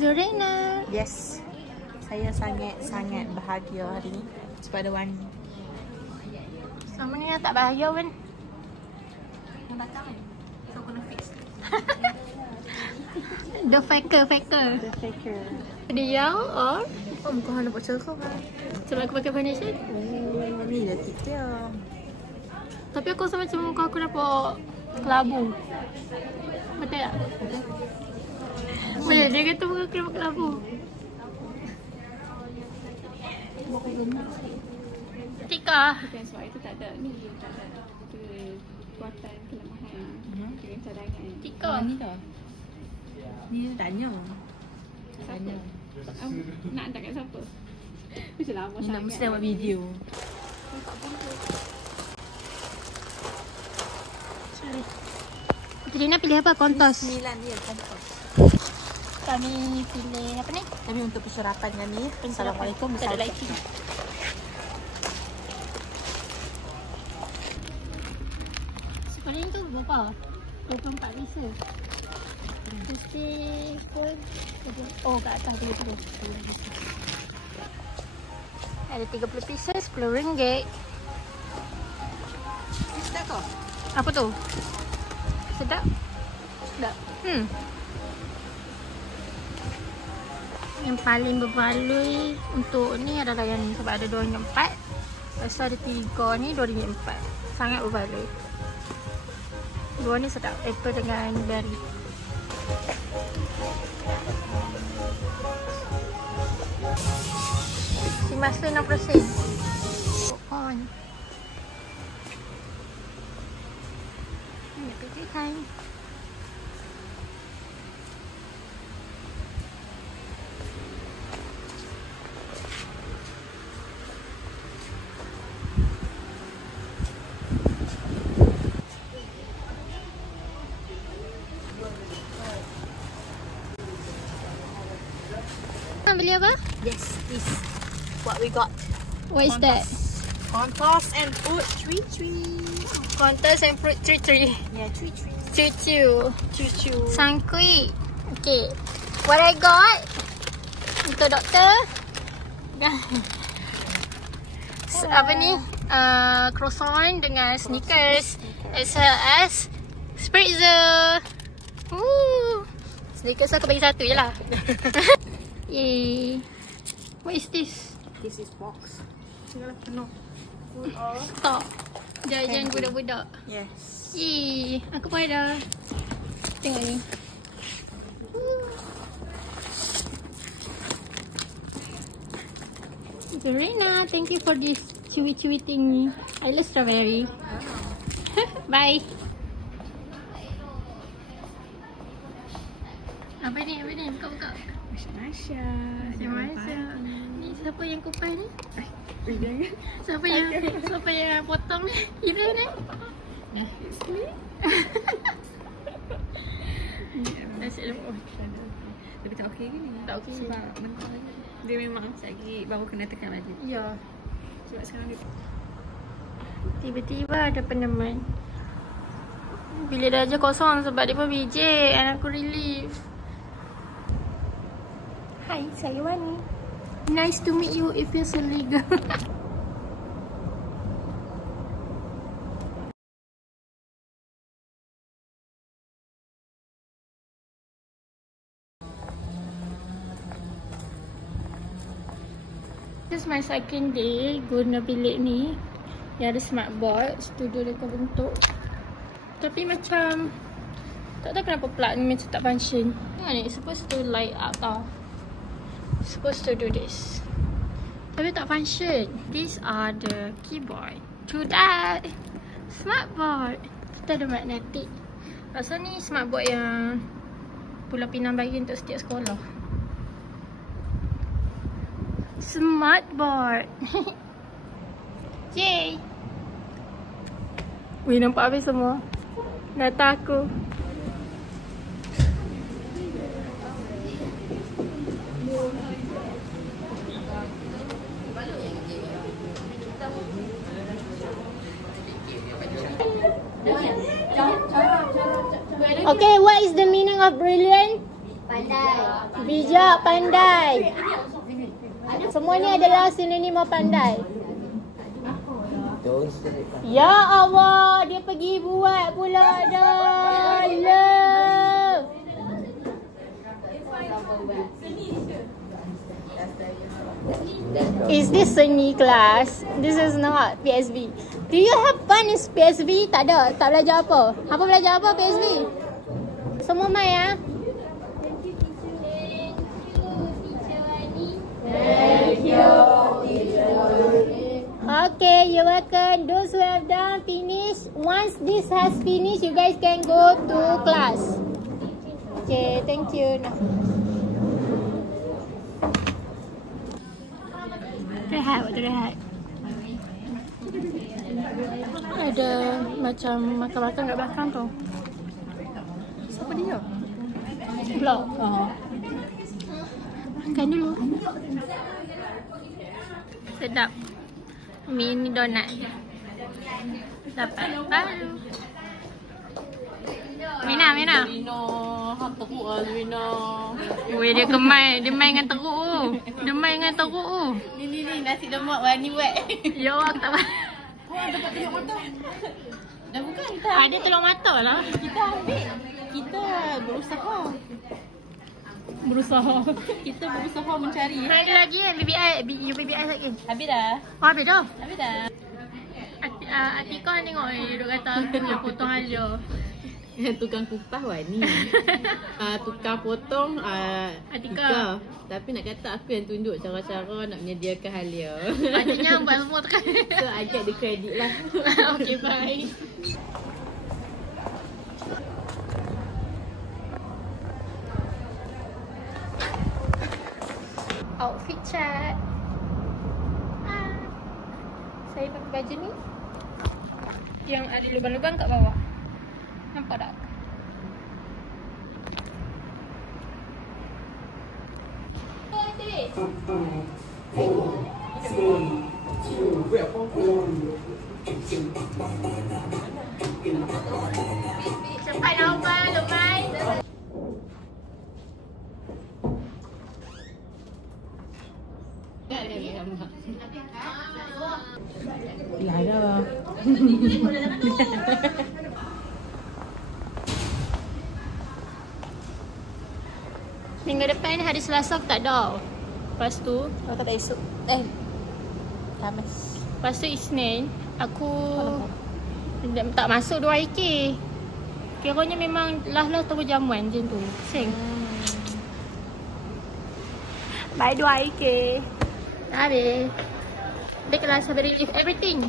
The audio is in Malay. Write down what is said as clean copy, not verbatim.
Zurina. Yes. Saya sangat bahagia hari ni sebab ada Wani. Sama ni tak bahagia pun. Yang datang kan? So kena fix. The faker. The faker. Dia or Kau nak buat cerita kan? sebab aku pakai foundation. Oh, ni dah tip dia. Tapi aku rasa macam muka aku nampak kelabu. Betul tak? Boleh dia kata muka aku nampak kelabu. Tika. Bukan sebab itu tak ada ni, tak ada kekuatan kelemahan dengan cadangan. Tika. Ni dah. Ni dia tanya. Tanya. Nak hantar kat siapa? Mesti lama Ni nak sangat. mesti buat video. Sorry. Jadi nak pilih apa? Kontos. 9 dia kompos. Kami pilih apa ni? Tapi untuk perserapan kami, Assalamualaikum. Tak ada lighting. Sekolah tu berapa? 24 pieces. Mesti full. Oh, kat atas 30. Ada 30 pieces, RM10. Sedap kau? Apa tu? Sedap? Sedap. Yang paling berbaloi untuk ni adalah yang ni sebab ada RM2.4. Lepas tu ada 3 ni RM2.4. Sangat berbaloi. Dua ni sedap, apple dengan berry. Si masa 6%. On. Ini pergi time. Beli apa? Yes, this what we got. What is that? Kontos and fruit tree. Qantas and fruit tree. Yeah, tree. Cucu. Cucu. Sangkui. Okay. What I got untuk doktor. Apa ni? Croissant dengan Snickers. As well as Spritzer. Snickers aku bagi satu je lah. Yay. What is this? This is box. Tinggal penuh. Full of. Stop. Jajan budak-budak. Yes. Yee. Aku pun ada. Tengok ni. Zurina, thank you for this chewy thingy. I love strawberry. Bye. Apa ni? Buka. Masya. Ni siapa yang kupas ni? Jangan. Siapa yang potong ni? Kita ni? It's me. Nasi lemak. Tapi tak okey ke ni? Tak okey. Sebab mentah lagi. Dia memang lagi baru kena tekan lagi. Ya. Sebab sekarang dia Tiba-tiba ada peneman. Bilik darjah kosong sebab dia pun BJ and aku relief. Hai, saya Wani. Nice to meet you if you're so legal. This is my second day guna bilik ni. Yang ada smart board, studio dia bentuk. Tapi macam tak tahu kenapa plug ni macam tak function. Tengok ni, supposed to light up tau. Supposed to do this. Tapi tak function. These are the keyboard to that smart board. Kita ada magnetic. Rasa ni smart board yang Pulau Pinang bagi untuk setiap sekolah. Smart board. Yay. Wih, nampak habis semua. Data aku. Okay, what is the meaning of brilliant? Bijak, pandai. Semua ni adalah sinonim pandai. Ya Allah, dia pergi buat pula dah. Is this seni class? This is not PSB. Do you have fun in PSB? Tak ada. Tak belajar apa? Apa belajar apa PSB? Semua main ya? Thank you, teacher. Okay, you're welcome. Those who have done finish. Once this has finished, you guys can go to class. Okay, thank you. Rehat, waktu rehat. Ada macam makan-makan kat belakang tu. Siapa dia? Vlog. Makan dulu. Sedap. Mini donat. Dapat baru. Mina. Teruk lah Mina. Weh, dia kemai. Dia main dengan teruk. Ni nasi lemak warni buat. Ya Allah, tak apa. Dapat telur mata. Dah bukan kita. Ada telur mata lah. Kita ambil. Kita berusaha. Kita berusaha mencari. Ada lagi kan BBI lagi? Habis dah. Habis dah? Habis dah. Atika tengok dia kata dia potong halia. Tukang kupas Wani. Tukang potong Atika. Tapi nak kata aku yang tunjuk cara-cara nak menyediakan halia. Patutnya buat semua tekan. So I get the credit lah. Okay, bye. Outfit chat. Saya pakai baju ni yang ada lubang-lubang kat bawah. Nampak tak? Cepat nampak lumai. Lara. Minggu depan hari Selasa aku tak ada. Lepas tu aku kata esok. Khamis. Lepas tu Isnin aku tak masuk 2IK. Kiranya memang lah terus jamuan macam tu. Sing. Bye 2IK. Habis. Dia kelas relief everything.